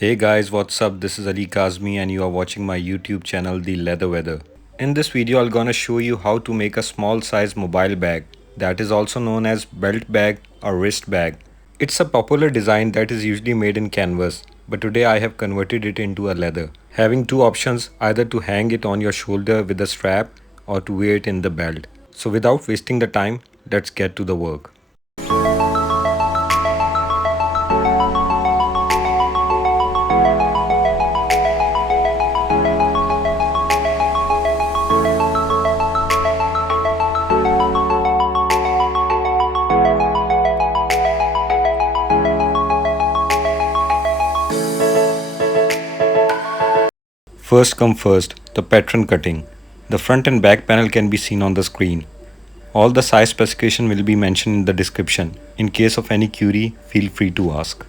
Hey guys, what's up? This is Ali Kazmi and you are watching my YouTube channel The Leather Weather. In this video, I'm gonna show you how to make a small size mobile bag that is also known as belt bag or wrist bag. It's a popular design that is usually made in canvas, but today I have converted it into a leather, having two options, either to hang it on your shoulder with a strap or to wear it in the belt. So without wasting the time, let's get to the work. First come first, the pattern cutting. The front and back panel can be seen on the screen. All the size specification will be mentioned in the description. In case of any query, feel free to ask.